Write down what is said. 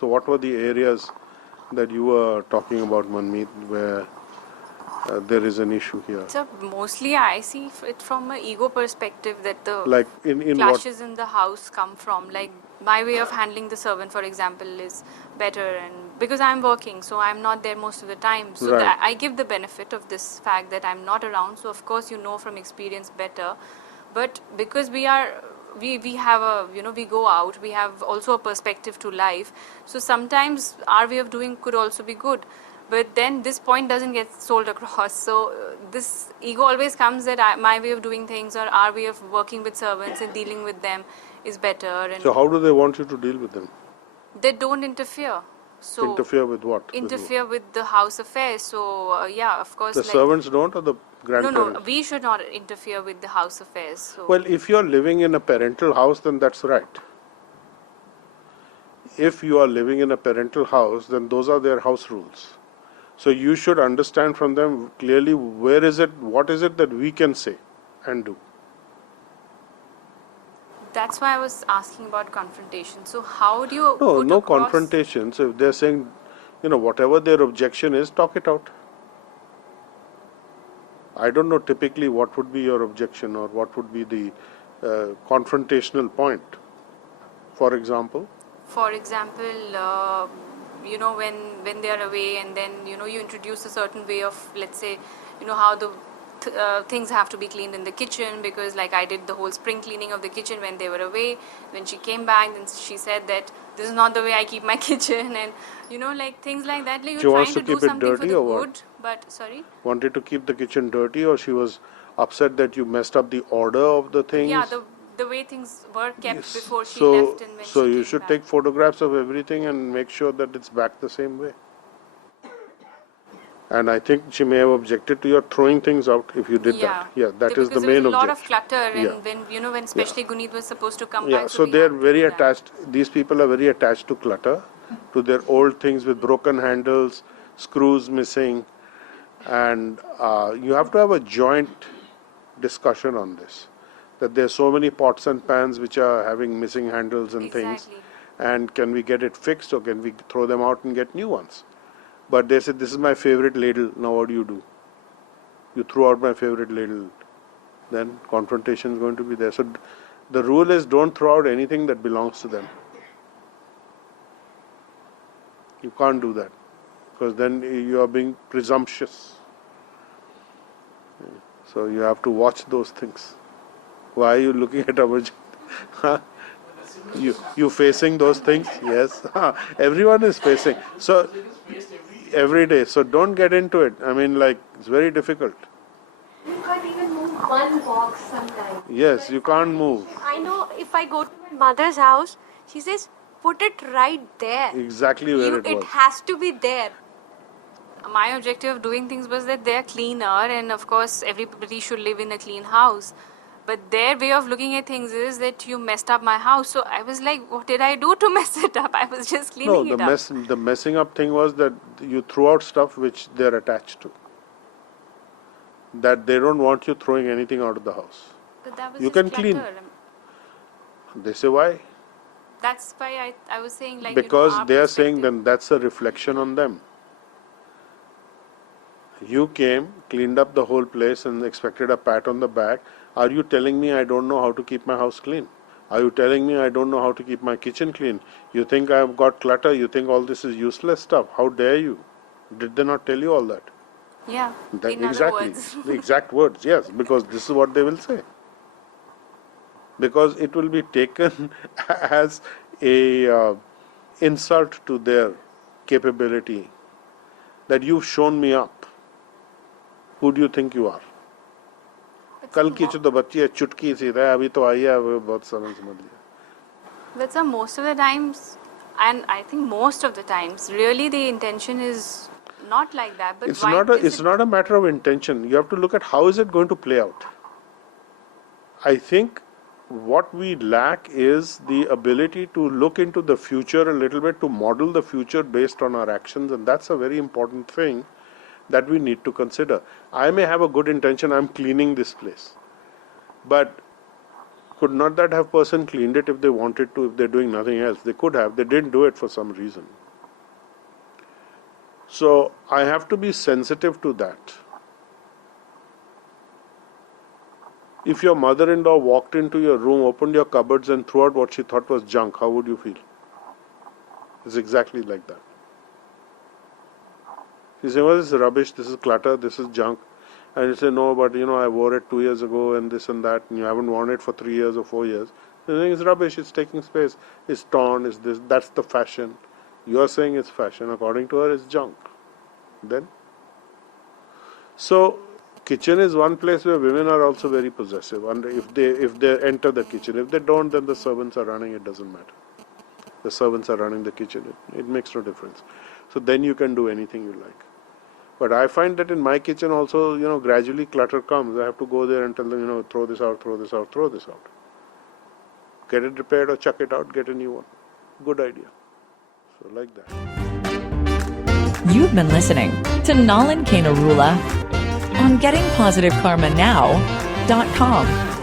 So what were the areas that you were talking about, Manmeet, where there is an issue here? So mostly I see it from an ego perspective, that the Like in what? clashes in the house come from. Like my way of handling the servant, for example, is better, and because I'm working, so I'm not there most of the time. So Right. I give the benefit of this fact that I'm not around. So of course you know from experience better, but because we have a, we go out, we have also a perspective to life. So sometimes our way of doing could also be good, but then this point doesn't get sold across. So this ego always comes that my way of doing things, or our way of working with servants and dealing with them is better, and So how do they want you to deal with them? they don't interfere. So Interfere with what? interfere with the house affairs. So yeah, of course, The like servants don't, or the grandparents? no, we should not interfere with the house affairs. So Well, if you're living in a parental house, then that's right. If you are living in a parental house, then those are their house rules. So you should understand from them clearly what is it that we can say and do. that's why I was asking about confrontation. So how do you No, put no across? confrontation. So if they're saying, whatever their objection is, talk it out. I don't know typically what would be your objection or what would be the confrontational point. For example? For example, when they are away, and then you introduce a certain way of, let's say, how the things have to be cleaned in the kitchen, because like I did the whole spring cleaning of the kitchen when they were away. When she came back, then she said that this is not the way I keep my kitchen, and like things like that. Like She you're wants trying to to do keep it something for dirty the or what? good, but sorry. Wanted to keep the kitchen dirty, or she was upset that you messed up the order of the Yeah, things? the way things were kept Yes. before she So, left and when so she you came should back. take photographs of everything and make sure that it's back the same way. And I think she may have objected to your throwing things out if you did that. Yeah, that is the Because there was main a lot of objection. clutter, Yeah. and when especially Guneet was supposed to come Yeah, back, so so we they're had to very do that. attached. These people are very attached to clutter, to their old things with broken handles, screws missing, and you have to have a joint discussion on this. That there are so many pots and pans which are having missing handles and things, Exactly. and can we get it fixed or can we throw them out and get new ones? But they said, this is my favorite ladle, now what do? You threw out my favorite ladle, then confrontation is going to be there. So the rule is don't throw out anything that belongs to them. You can't do that because then you are being presumptuous. So you have to watch those things. Why are you looking at Amarjit? You facing those things? Yes. Everyone is facing. So every day. So don't get into it. I mean, like, it's very difficult. You can't even move one box sometimes. Yes, you can't move. I know if I go to my mother's house, she says, put it right there. Exactly where it It was. has to be there. My objective of doing things was that they're cleaner, and of course everybody should live in a clean house. But their way of looking at things is that you messed up my house. So I was like, what did I do to mess it up? I was just No, cleaning it up. the messing up thing was that you threw out stuff which they're attached to. That they don't want you throwing anything out of the house. But that was You just can clutter. clean. They say why? That's why I was saying, like, Because our they are saying perspective. then that's a reflection on them. You came, cleaned up the whole place and expected a pat on the back. Are you telling me I don't know how to keep my house clean? Are you telling me I don't know how to keep my kitchen clean? You think I've got clutter? You think all this is useless stuff? How dare you? Did they not tell you all that? Yeah, in other Exactly. words. The exact words, yes, because this is what they will say. Because it will be taken as a insult to their capability that you've shown me up. Who do you think you are? कल की तो बच्ची है चुटकी सी है अभी तो आई है वो बहुत सरल समझ लिया. But sir, most of the times, and I think most of the times, really the intention is not like that. But why It's not a matter of intention. You have to look at how is it going to play out. I think what we lack is the ability to look into the future a little bit, to model the future based on our actions, and that's a very important thing that we need to consider. I may have a good intention, I'm cleaning this place, but Could not that have person cleaned it if they wanted to, if they're doing nothing else? They could have. They didn't do it for some reason. So I have to be sensitive to that. If your mother-in-law walked into your room, opened your cupboards and threw out what she thought was junk, how would you feel? It's exactly like that. You say, well, this is rubbish, this is clutter, this is junk. And you say, no, but I wore it 2 years ago and this and that, and you haven't worn it for 3 years or 4 years. You're saying it's rubbish, it's taking space, it's torn, it's this, that's the fashion. You're saying it's fashion, according to her, it's junk. Then? So, kitchen is one place where women are also very possessive. And if they enter the kitchen, if they don't, then the servants are running, it doesn't matter. The servants are running the kitchen, it makes no difference. So then you can do anything you like. But I find that in my kitchen also, gradually clutter comes. I have to go there and tell them, throw this out, throw this out, throw this out. Get it repaired or chuck it out, get a new one. Good idea. So like that. You've been listening to Nalan Kena Rula on GettingPositiveKarmaNow.com.